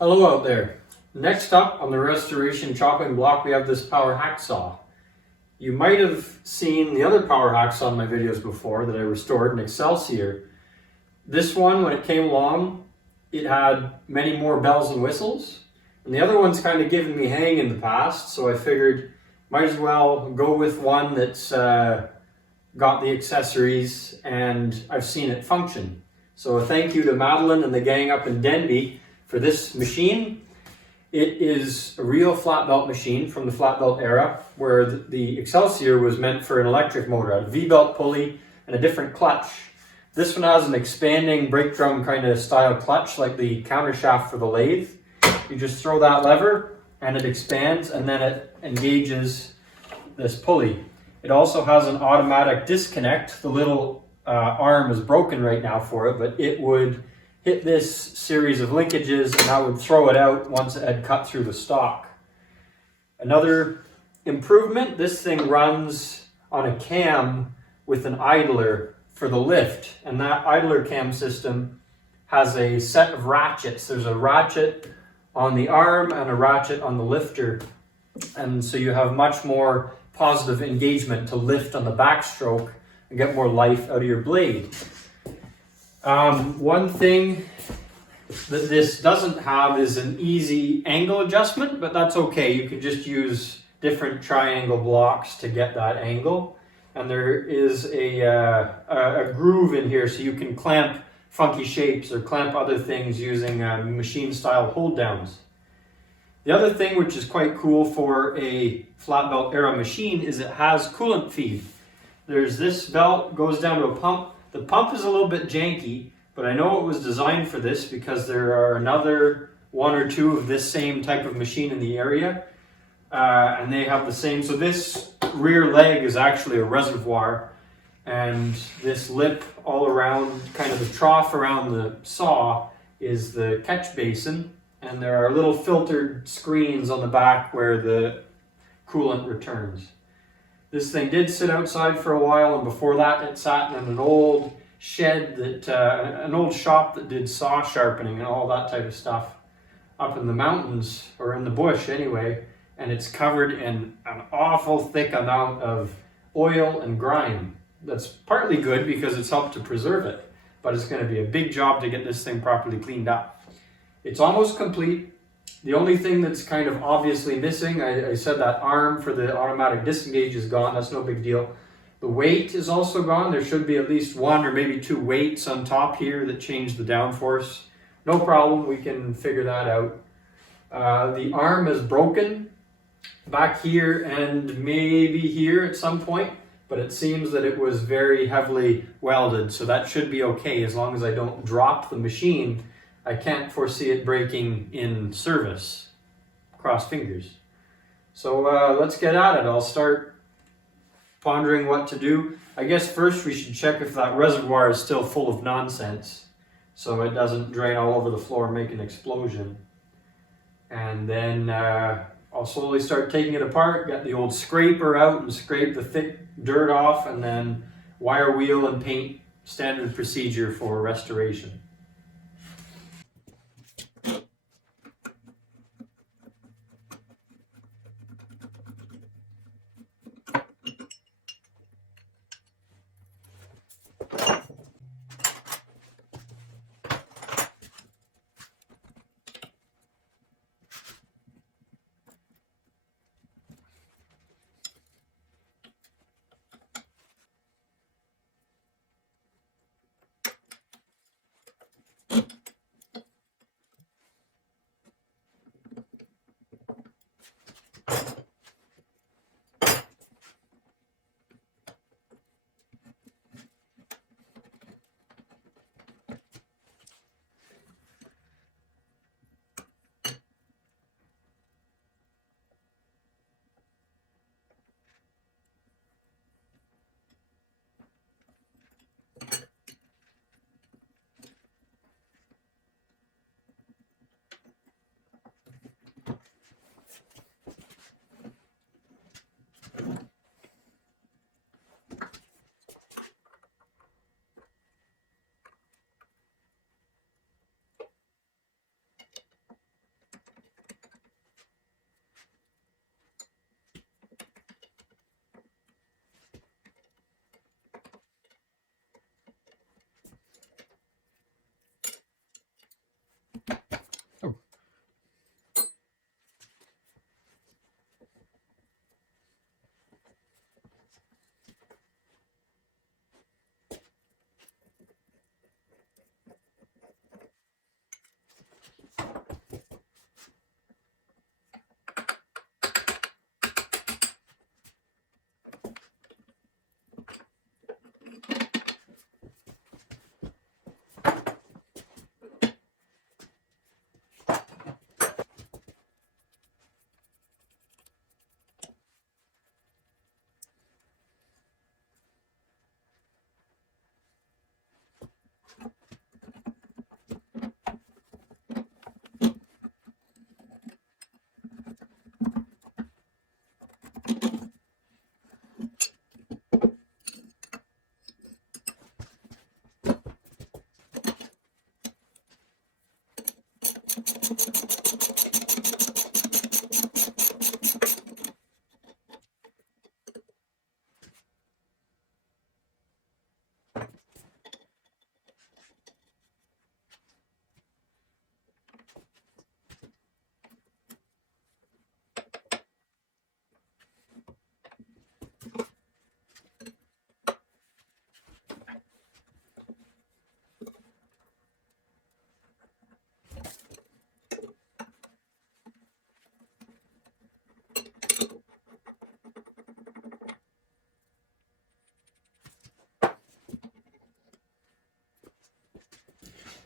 Hello out there. Next up on the restoration chopping block, we have this power hacksaw. You might have seen the other power hacksaw in my videos before that I restored, an Excelsior. This one, when it came along, it had many more bells and whistles. And the other one's kind of given me hang in the past, so I figured might as well go with one that's got the accessories and I've seen it function. So a thank you to Madeline and the gang up in Denby for this machine. It is a real flat belt machine from the flat belt era, where the Excelsior was meant for an electric motor, a V-belt pulley and a different clutch. This one has an expanding brake drum kind of style clutch like the counter shaft for the lathe. You just throw that lever and it expands and then it engages this pulley. It also has an automatic disconnect. The little arm is broken right now for it, but it would hit this series of linkages and that would throw it out once it had cut through the stock. Another improvement, this thing runs on a cam with an idler for the lift, and that idler cam system has a set of ratchets. There's a ratchet on the arm and a ratchet on the lifter, and so you have much more positive engagement to lift on the backstroke and get more life out of your blade. One thing that this doesn't have is an easy angle adjustment, but that's okay. You can just use different triangle blocks to get that angle. And there is a groove in here so you can clamp funky shapes or clamp other things using machine style hold downs. The other thing which is quite cool for a flat belt era machine is it has coolant feed. There's this belt, goes down to a pump. The pump is a little bit janky, but I know it was designed for this because there are another one or two of this same type of machine in the area, and they have the same. So this rear leg is actually a reservoir, and this lip all around, kind of the trough around the saw, is the catch basin, and there are little filtered screens on the back where the coolant returns. This thing did sit outside for a while, and before that it sat in an old shed, an old shop that did saw sharpening and all that type of stuff up in the mountains, or in the bush anyway, and it's covered in an awful thick amount of oil and grime. That's partly good because it's helped to preserve it, but it's going to be a big job to get this thing properly cleaned up. It's almost complete. The only thing that's kind of obviously missing, I said that arm for the automatic disengage is gone. That's no big deal. The weight is also gone. There should be at least one or maybe two weights on top here that change the downforce. No problem, we can figure that out. The arm is broken back here and maybe here at some point, but it seems that it was very heavily welded, so that should be okay as long as I don't drop the machine. I can't foresee it breaking in service. Cross fingers. So let's get at it. I'll start pondering what to do. I guess first we should check if that reservoir is still full of nonsense so it doesn't drain all over the floor and make an explosion. And then I'll slowly start taking it apart, get the old scraper out and scrape the thick dirt off, and then wire wheel and paint, standard procedure for restoration.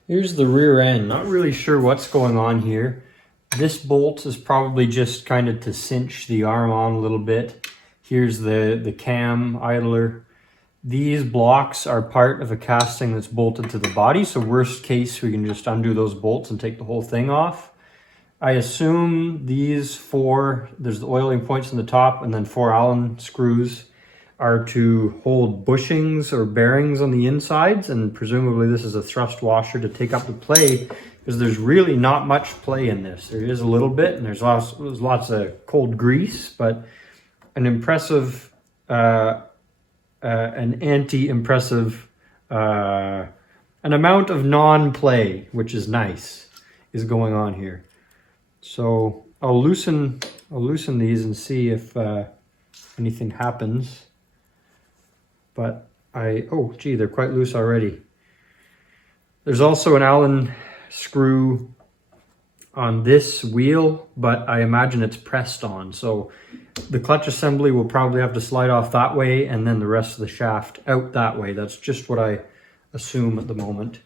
Here's the rear end. Not really sure what's going on here. This bolt is probably just kind of to cinch the arm on a little bit. Here's the cam idler. These blocks are part of a casting that's bolted to the body, so worst case we can just undo those bolts and take the whole thing off. I assume these four, there's the oiling points on the top and then 4 Allen screws, are to hold bushings or bearings on the insides, and presumably this is a thrust washer to take up the play, because there's really not much play in this. There is a little bit, and there's lots of cold grease, but an impressive, an anti-impressive, an amount of non-play, which is nice, is going on here. So I'll loosen these and see if anything happens. But oh gee, they're quite loose already. There's also an Allen screw on this wheel, but I imagine it's pressed on. So the clutch assembly will probably have to slide off that way, and then the rest of the shaft out that way. That's just what I assume at the moment.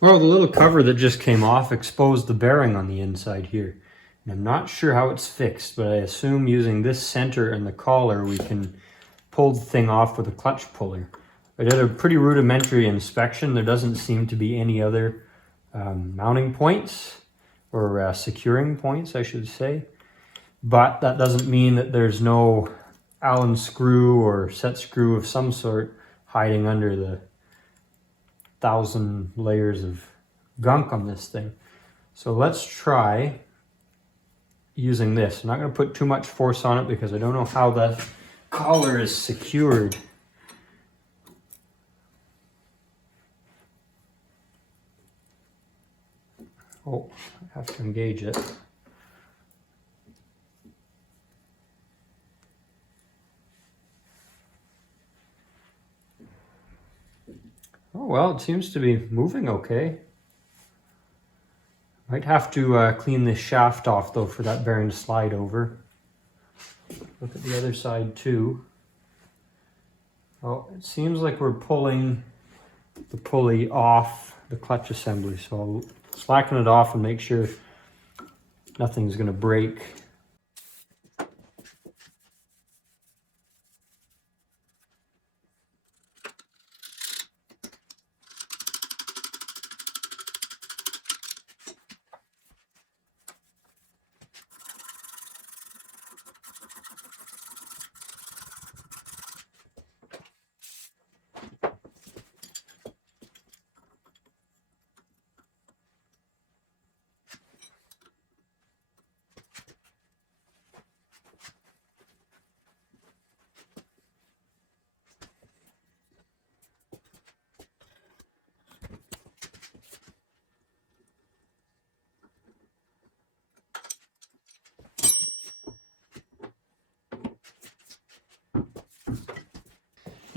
Well, the little cover that just came off exposed the bearing on the inside here. And I'm not sure how it's fixed, but I assume using this center and the collar we can pull the thing off with a clutch puller. I did a pretty rudimentary inspection. There doesn't seem to be any other mounting points, or securing points, I should say. But that doesn't mean that there's no Allen screw or set screw of some sort hiding under the 1,000 layers of gunk on this thing. So let's try using this. I'm not going to put too much force on it because I don't know how that collar is secured. Oh, I have to engage it. Oh, well, it seems to be moving okay. Might have to clean this shaft off, though, for that bearing to slide over. Look at the other side, too. Oh, it seems like we're pulling the pulley off the clutch assembly, so I'll slacken it off and make sure nothing's going to break.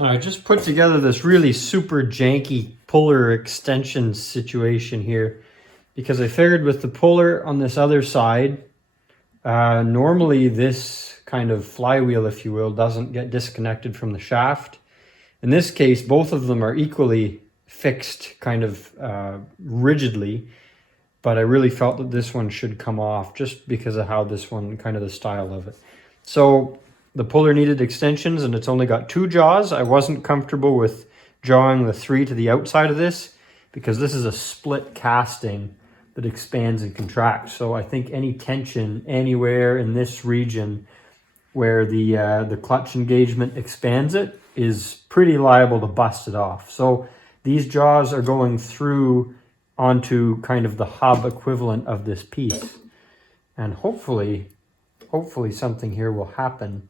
I just put together this really super janky puller extension situation here because I figured with the puller on this other side, normally this kind of flywheel, if you will, doesn't get disconnected from the shaft. In this case, both of them are equally fixed kind of rigidly, but I really felt that this one should come off just because of how this one, kind of the style of it. So the puller needed extensions and it's only got 2 jaws. I wasn't comfortable with jawing the 3 to the outside of this because this is a split casting that expands and contracts. So I think any tension anywhere in this region where the clutch engagement expands it is pretty liable to bust it off. So these jaws are going through onto kind of the hub equivalent of this piece. And hopefully something here will happen.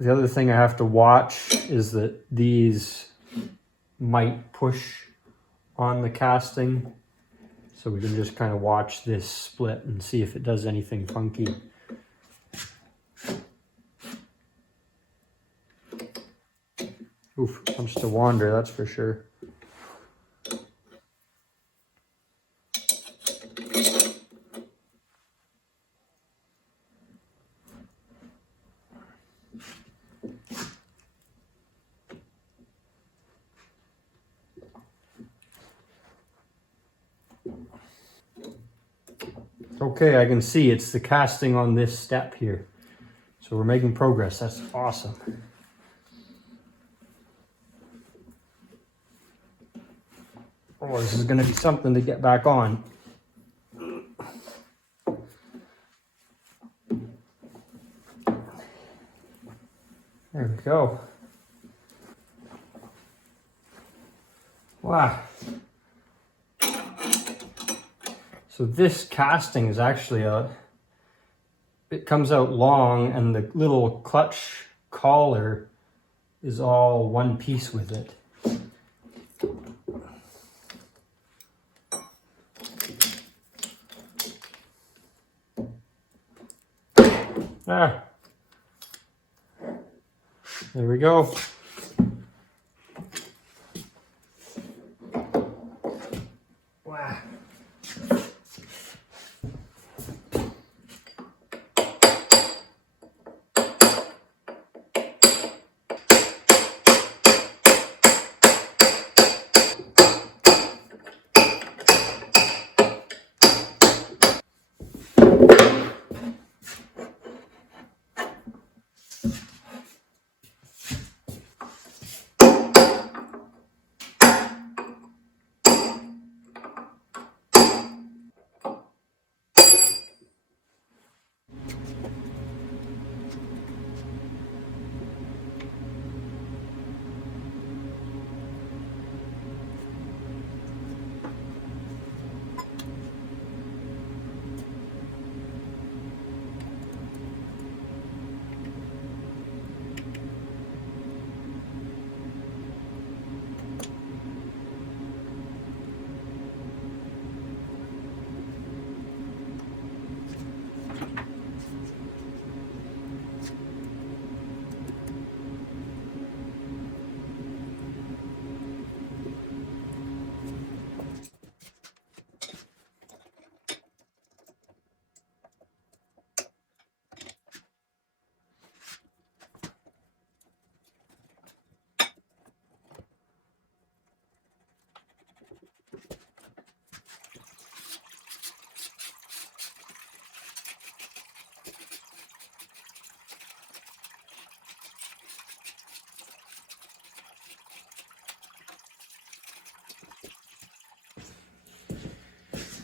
The other thing I have to watch is that these might push on the casting. So we can just kind of watch this split and see if it does anything funky. Oof, wants to wander, that's for sure. Okay, I can see it's the casting on this step here. So we're making progress. That's awesome. Oh, this is going to be something to get back on. There we go. Wow. So this casting is actually it comes out long and the little clutch collar is all one piece with it. Ah. There we go. Wow.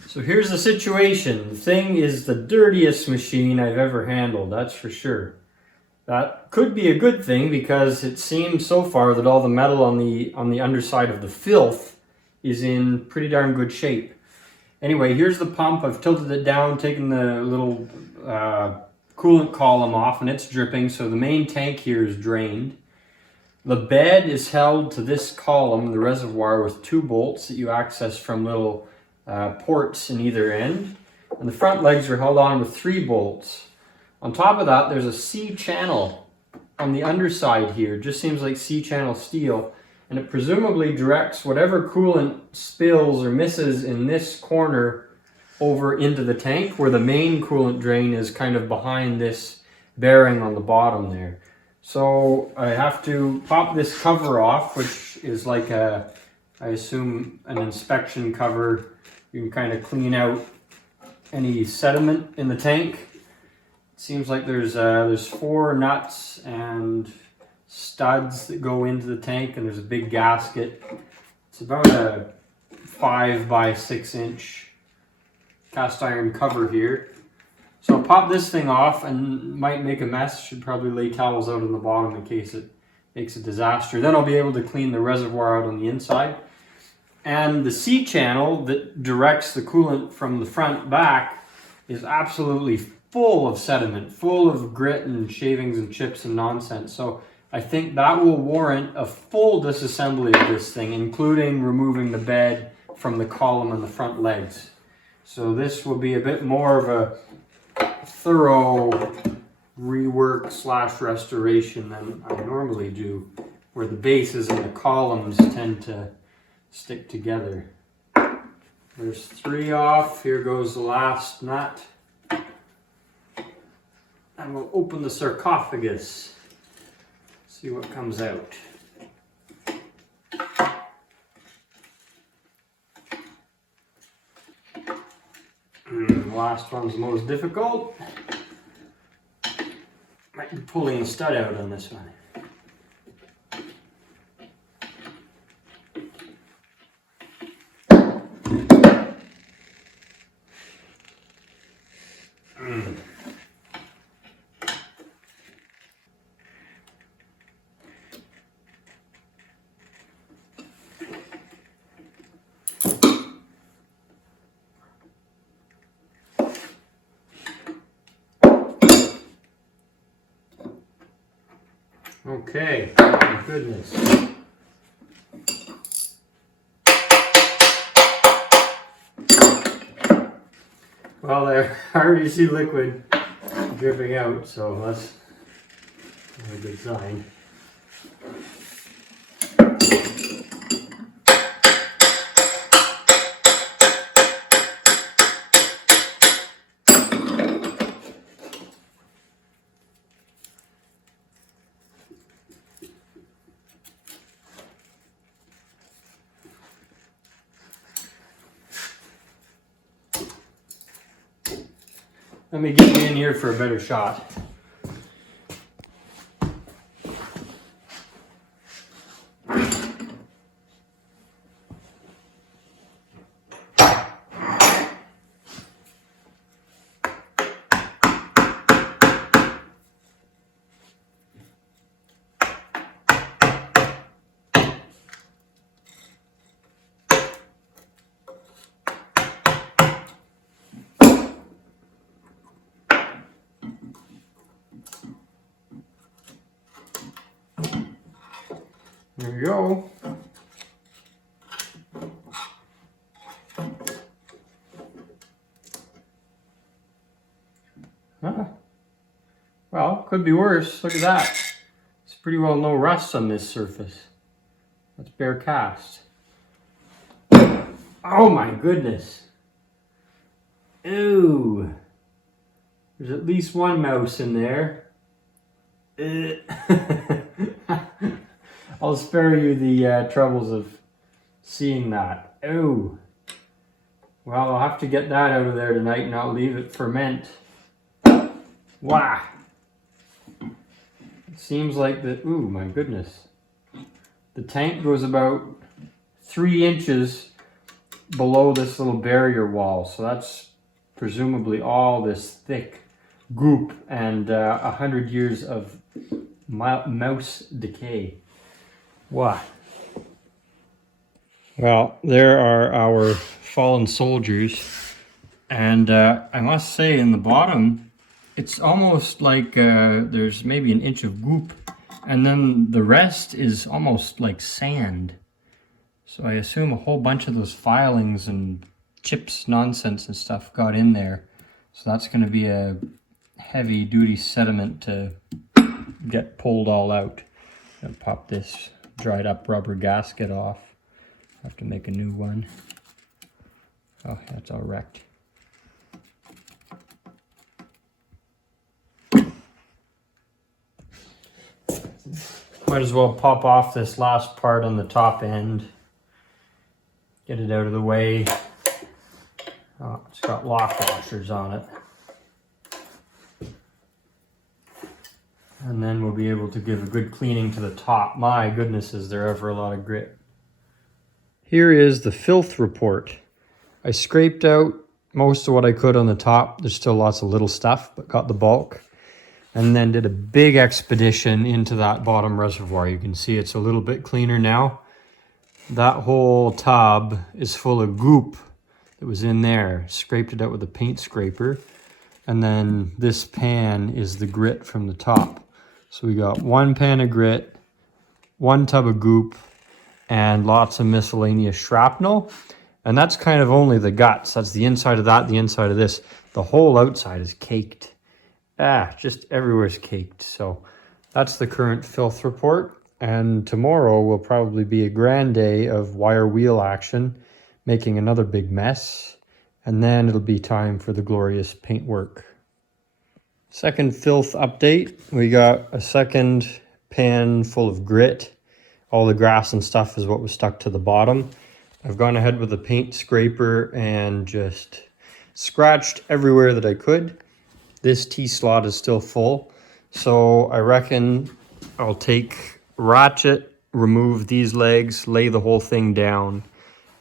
So here's the situation. The thing is the dirtiest machine I've ever handled, that's for sure. That could be a good thing because it seems so far that all the metal on the underside of the filth is in pretty darn good shape. Anyway, here's the pump. I've tilted it down, taken the little coolant column off, and it's dripping, so the main tank here is drained. The bed is held to this column, the reservoir, with 2 bolts that you access from little ports in either end, and the front legs are held on with 3 bolts. On top of that, there's a C channel on the underside here just seems like C-channel steel, and it presumably directs whatever coolant spills or misses in this corner over into the tank, where the main coolant drain is kind of behind this bearing on the bottom there. So I have to pop this cover off, which is like a, I assume, an inspection cover. You can kind of clean out any sediment in the tank. It seems like there's 4 nuts and studs that go into the tank, and there's a big gasket. It's about a 5 by 6 inch cast iron cover here. So I'll pop this thing off, and might make a mess. Should probably lay towels out on the bottom in case it makes a disaster. Then I'll be able to clean the reservoir out on the inside. And the C channel that directs the coolant from the front back is absolutely full of sediment, full of grit and shavings and chips and nonsense. So I think that will warrant a full disassembly of this thing, including removing the bed from the column and the front legs. So this will be a bit more of a thorough rework / restoration than I normally do, where the bases and the columns tend to stick together. There's 3 off. Here goes the last nut. And we'll open the sarcophagus. See what comes out. The last one's the most difficult. Might be pulling the stud out on this one. Okay, oh my goodness. Well, I already see liquid dripping out, so that's a good sign. Let me get you in here for a better shot. There we go. Huh. Well, could be worse. Look at that. It's pretty well no rust on this surface. That's bare cast. Oh my goodness. Ooh. There's at least one mouse in there. I'll spare you the troubles of seeing that. Oh. Well, I'll have to get that out of there tonight and I'll leave it ferment. Wow. It seems like the, ooh, my goodness. The tank goes about 3 inches below this little barrier wall. So that's presumably all this thick goop and 100 years of mouse decay. Wow. Well, there are our fallen soldiers, and I must say in the bottom it's almost like there's maybe an inch of goop, and then the rest is almost like sand. So I assume a whole bunch of those filings and chips, nonsense and stuff got in there. So that's going to be a heavy duty sediment to get pulled all out. And pop this dried up rubber gasket off. Have to make a new one. Oh, that's all wrecked. Might as well pop off this last part on the top end. Get it out of the way. Oh, it's got lock washers on it. And then we'll be able to give a good cleaning to the top. My goodness, is there ever a lot of grit. Here is the filth report. I scraped out most of what I could on the top. There's still lots of little stuff, but got the bulk. And then did a big expedition into that bottom reservoir. You can see it's a little bit cleaner now. That whole tub is full of goop that was in there. Scraped it out with a paint scraper. And then this pan is the grit from the top. So we got one pan of grit, one tub of goop, and lots of miscellaneous shrapnel. And that's kind of only the guts. That's the inside of that, the inside of this. The whole outside is caked. Just everywhere's caked. So that's the current filth report. And tomorrow will probably be a grand day of wire wheel action, making another big mess. And then it'll be time for the glorious paint work. Second filth update. We got a second pan full of grit. All the grass and stuff is what was stuck to the bottom. I've gone ahead with a paint scraper and just scratched everywhere that I could. This T-slot is still full. So I reckon I'll take ratchet, remove these legs, lay the whole thing down,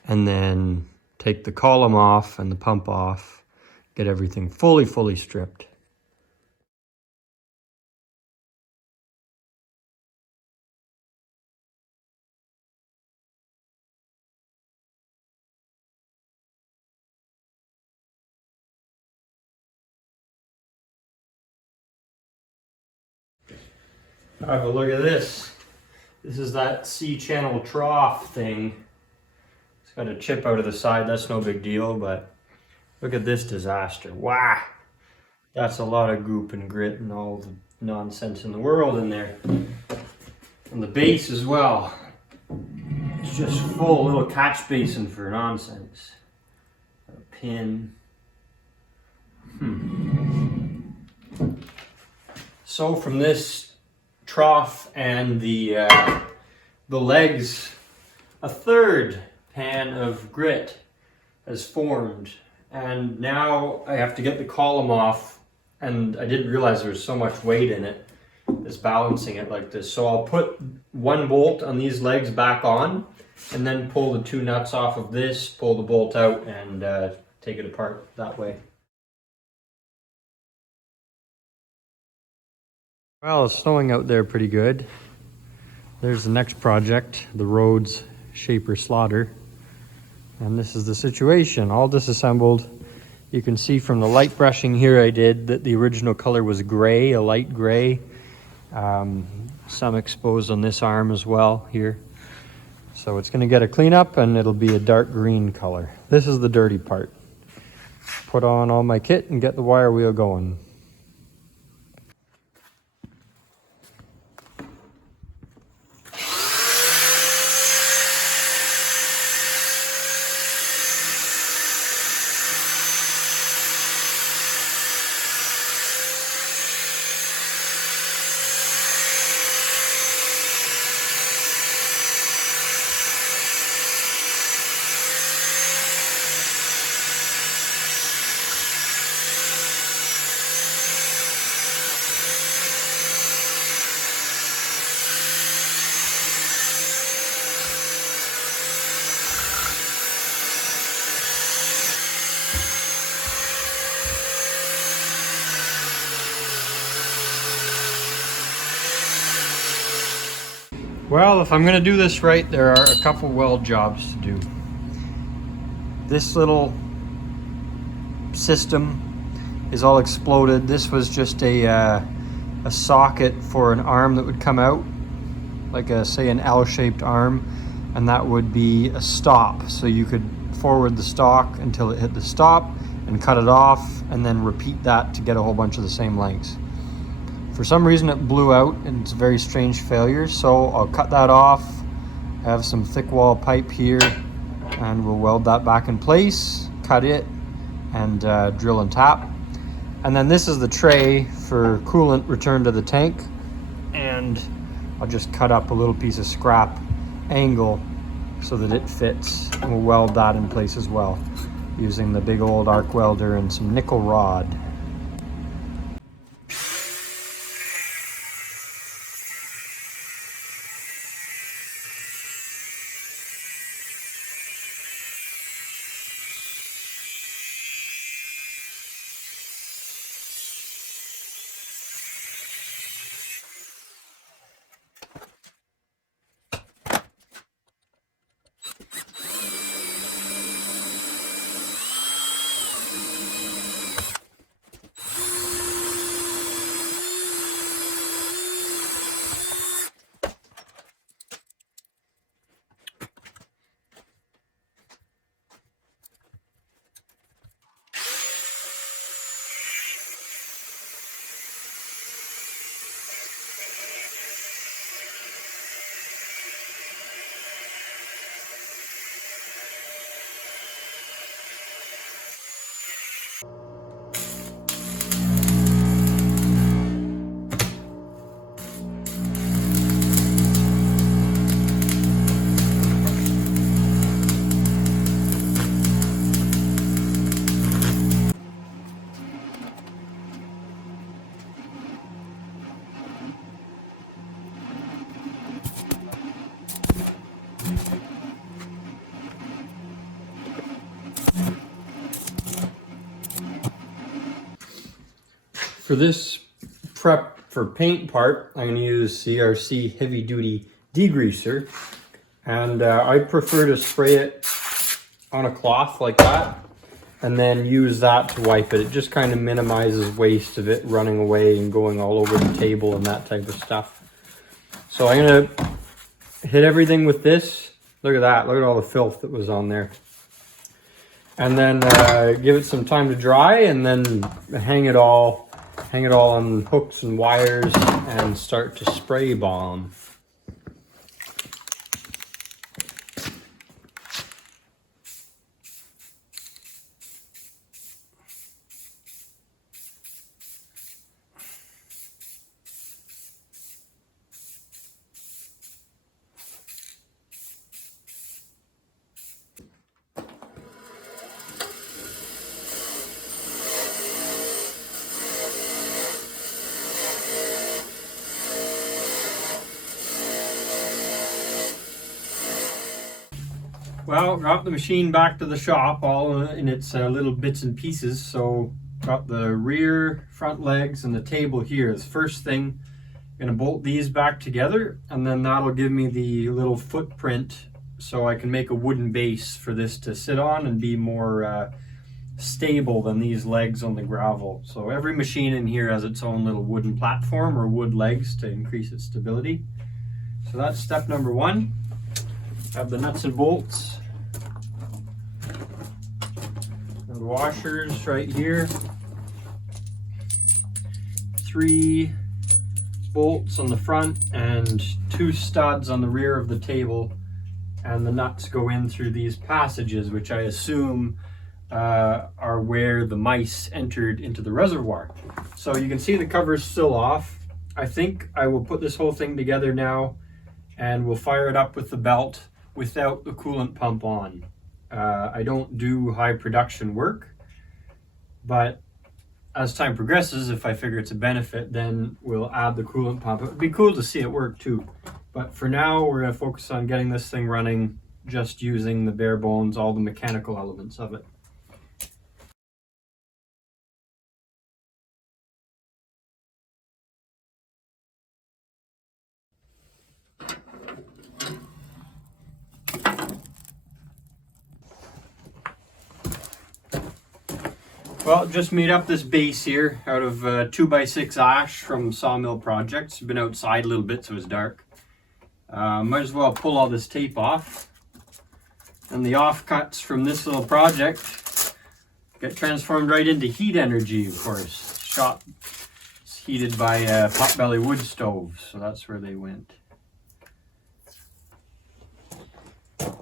and then take the column off and the pump off, get everything fully stripped. Have a look at this. This is that C-channel trough thing. It's got a chip out of the side. That's no big deal, but look at this disaster. Wow. That's a lot of goop and grit and all the nonsense in the world in there. And the base as well. It's just full little catch basin for nonsense. A pin. So from this trough and the legs, a third pan of grit has formed, and now I have to get the column off, and I didn't realize there was so much weight in it that's balancing it like this. So I'll put one bolt on these legs back on and then pull the two nuts off of this, pull the bolt out, and take it apart that way. Well, it's snowing out there pretty good. There's the next project, the Rhodes Shaper Slaughter. And this is the situation, all disassembled. You can see from the light brushing here I did that the original color was gray, a light gray. Some exposed on this arm as well here. So it's gonna get a cleanup and it'll be a dark green color. This is the dirty part. Put on all my kit and get the wire wheel going. Well, if I'm going to do this right, there are a couple weld jobs to do. This little system is all exploded. This was just a socket for an arm that would come out, like say an L-shaped arm, and that would be a stop. So you could forward the stock until it hit the stop and cut it off, and then repeat that to get a whole bunch of the same lengths. For some reason it blew out and it's a very strange failure, so I'll cut that off. I have some thick wall pipe here and we'll weld that back in place, cut it, and drill and tap. And then this is the tray for coolant return to the tank, and I'll just cut up a little piece of scrap angle so that it fits, and we'll weld that in place as well using the big old arc welder and some nickel rod. For this prep for paint part, I'm going to use CRC heavy duty degreaser, and I prefer to spray it on a cloth like that and then use that to wipe it. It just kind of minimizes waste of it running away and going all over the table and that type of stuff. So I'm going to hit everything with this. Look at that. Look at all the filth that was on there. And then give it some time to dry, and then hang it all on hooks and wires and start to spray bomb. Well, got the machine back to the shop all in its little bits and pieces. So got the rear, front legs, and the table here. The first thing, I'm gonna bolt these back together, and then that'll give me the little footprint so I can make a wooden base for this to sit on and be more stable than these legs on the gravel. So every machine in here has its own little wooden platform or wood legs to increase its stability. So that's step number one. Have the nuts and bolts and washers right here. 3 bolts on the front and 2 studs on the rear of the table, and the nuts go in through these passages, which I assume are where the mice entered into the reservoir. So you can see the cover's still off. I think I will put this whole thing together now, and we'll fire it up with the belt without the coolant pump on. I don't do high production work, but as time progresses, if I figure it's a benefit, then we'll add the coolant pump. It would be cool to see it work too. But for now, we're gonna focus on getting this thing running, just using the bare bones, all the mechanical elements of it. Well, just made up this base here out of 2x6 ash from Sawmill Projects. Been outside a little bit, so it's dark. Might as well pull all this tape off. And the offcuts from this little project get transformed right into heat energy, of course. heated by a potbelly wood stove, so that's where they went.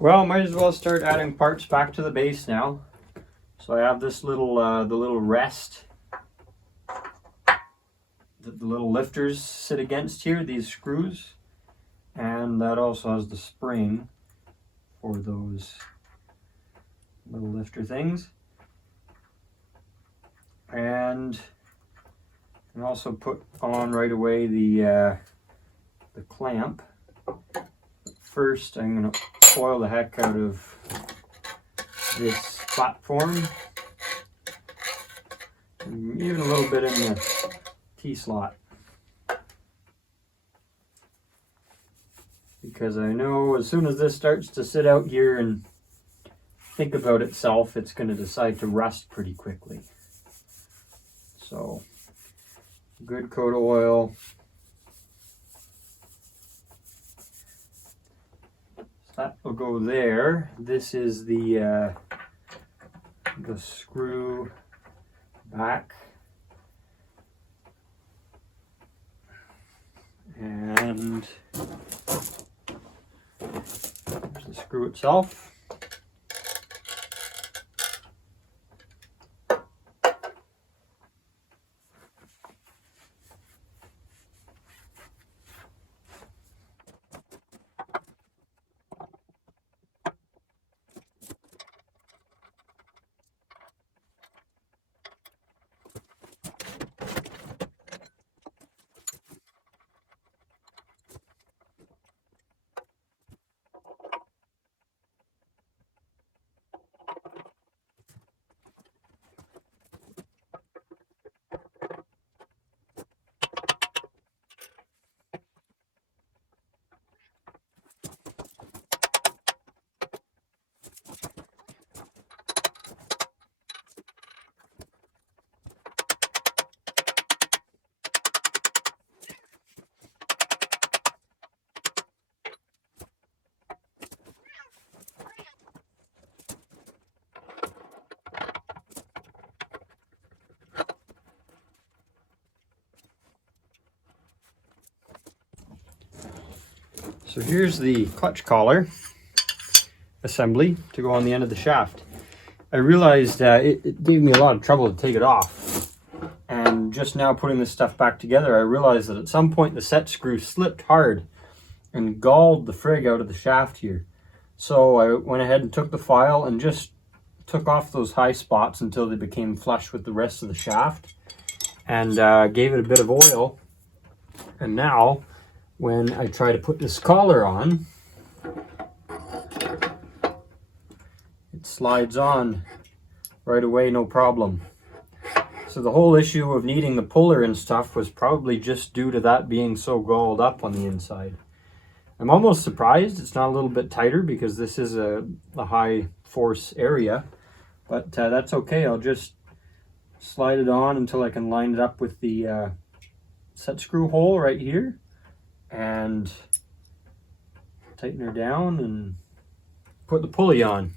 Well, might as well start adding parts back to the base now. So I have this little, the little rest that the little lifters sit against here, these screws. And that also has the spring for those little lifter things. And I can also put on right away the clamp. First, I'm going to oil the heck out of this platform, and even a little bit in the T-slot, because I know as soon as this starts to sit out here and think about itself, it's going to decide to rust pretty quickly. So, good coat of oil. That will go there. This is the screw back, and there's the screw itself. So here's the clutch collar assembly to go on the end of the shaft. I realized it gave me a lot of trouble to take it off. And just now putting this stuff back together, I realized that at some point the set screw slipped hard and galled the frig out of the shaft here. So I went ahead and took the file and just took off those high spots until they became flush with the rest of the shaft, and gave it a bit of oil. And now when I try to put this collar on, it slides on right away, no problem. So the whole issue of needing the puller and stuff was probably just due to that being so galled up on the inside. I'm almost surprised it's not a little bit tighter, because this is a high force area, but that's okay. I'll just slide it on until I can line it up with the set screw hole right here, and tighten her down and put the pulley on.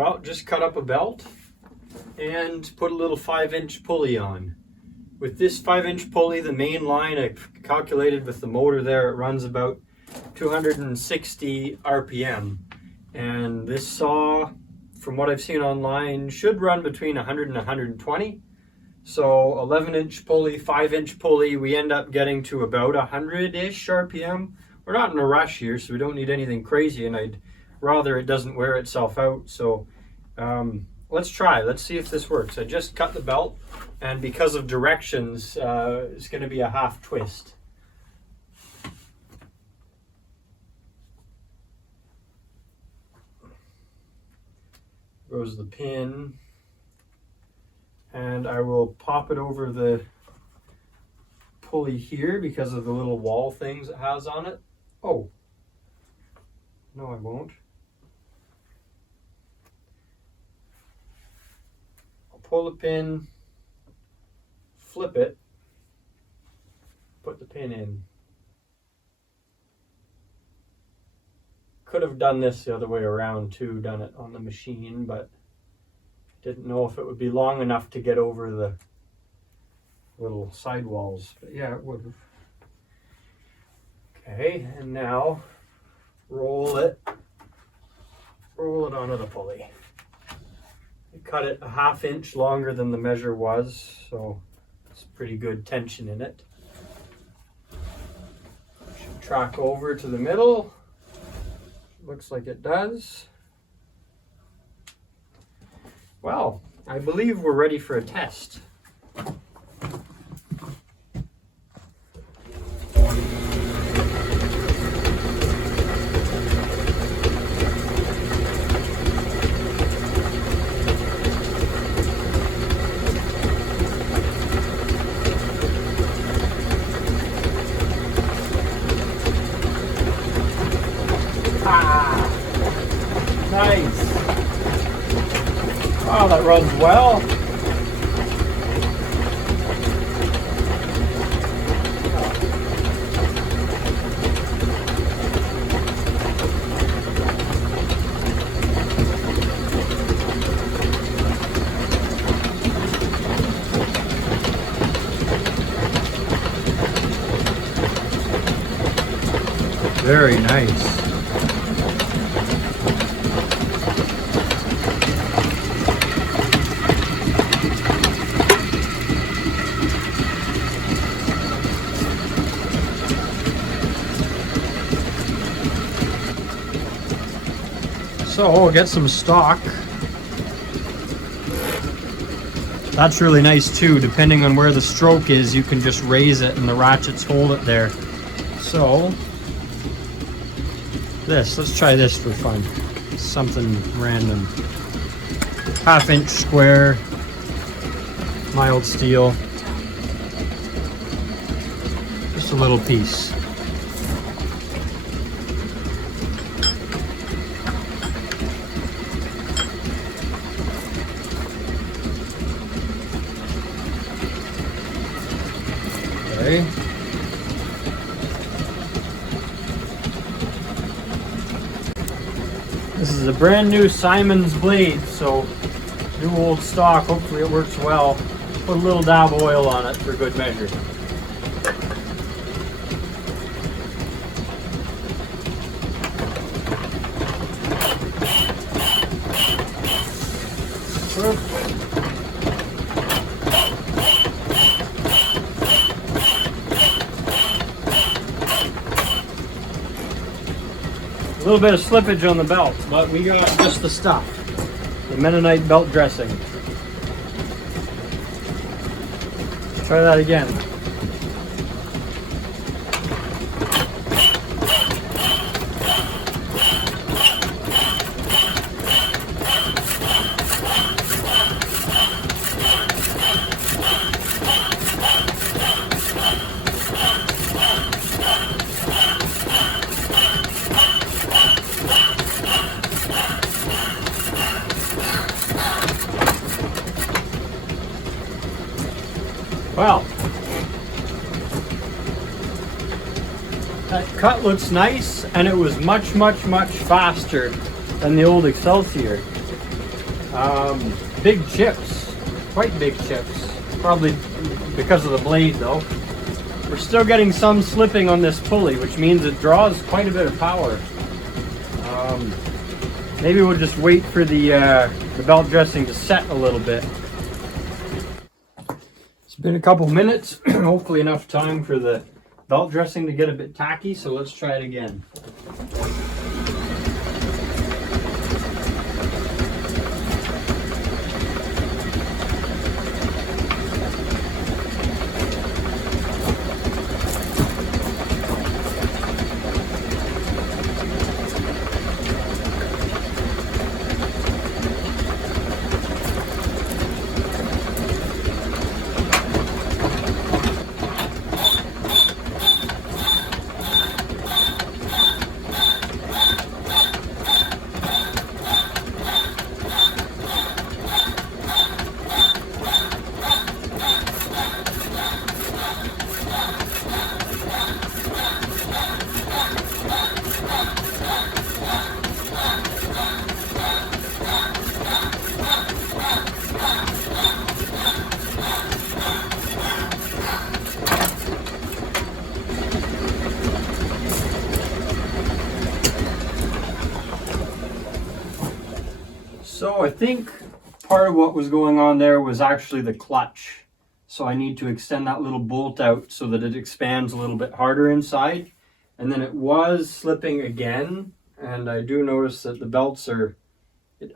Well, just cut up a belt and put a little 5-inch pulley on. With this 5-inch pulley, the main line, I calculated with the motor there, it runs about 260 RPM. And this saw, from what I've seen online, should run between 100 and 120. So 11-inch pulley, 5-inch pulley, we end up getting to about 100-ish RPM. We're not in a rush here, so we don't need anything crazy, and I'd rather it doesn't wear itself out. So let's try. Let's see if this works. I just cut the belt, and because of directions, it's going to be a half twist. Goes the pin, and I will pop it over the pulley here because of the little wall things it has on it. Oh, no, I won't. I'll pull the pin, flip it, put the pin in. Could have done this the other way around too, done it on the machine, but didn't know if it would be long enough to get over the little sidewalls. But yeah, it would have. Okay, and now roll it onto the pulley. I cut it a 1/2 inch longer than the measure was, so it's pretty good tension in it. Should track over to the middle. Looks like it does. Well, I believe we're ready for a test. Nice. Wow, that runs well. Very nice. So we'll get some stock. That's really nice too. Depending on where the stroke is, you can just raise it and the ratchets hold it there. So let's try this for fun. Something random. 1/2 inch square, mild steel. Just a little piece. Okay. This is a brand new Simon's blade, so new old stock. Hopefully it works well. Put a little dab of oil on it for good measure. A little bit of slippage on the belt, but we got just the stuff. The Mennonite belt dressing. Try that again. Well, that cut looks nice, and it was much faster than the old Excelsior. Big chips, quite big chips. Probably because of the blade though. We're still getting some slipping on this pulley, which means it draws quite a bit of power. Maybe we'll just wait for the belt dressing to set a little bit. It's been a couple minutes, hopefully enough time for the belt dressing to get a bit tacky, so let's try it again. So I think part of what was going on there was actually the clutch. So I need to extend that little bolt out so that it expands a little bit harder inside. And then it was slipping again. And I do notice that the belts it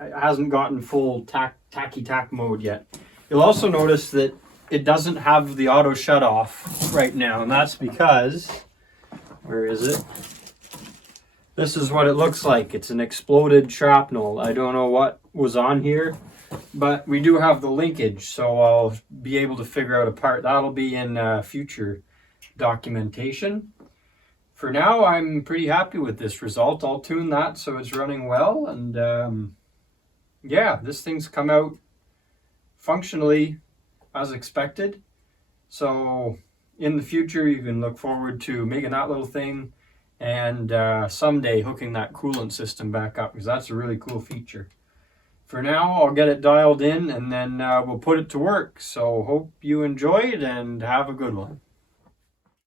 hasn't gotten full tacky tack mode yet. You'll also notice that it doesn't have the auto shut off right now. And that's because, where is it? This is what it looks like. It's an exploded shrapnel. I don't know what was on here, but we do have the linkage, so I'll be able to figure out a part. That'll be in future documentation. For now, I'm pretty happy with this result. I'll tune that so it's running well, and yeah, this thing's come out functionally as expected. So in the future, you can look forward to making that little thing and someday hooking that coolant system back up, because that's a really cool feature. For now, I'll get it dialed in and then we'll put it to work. So hope you enjoyed and have a good one.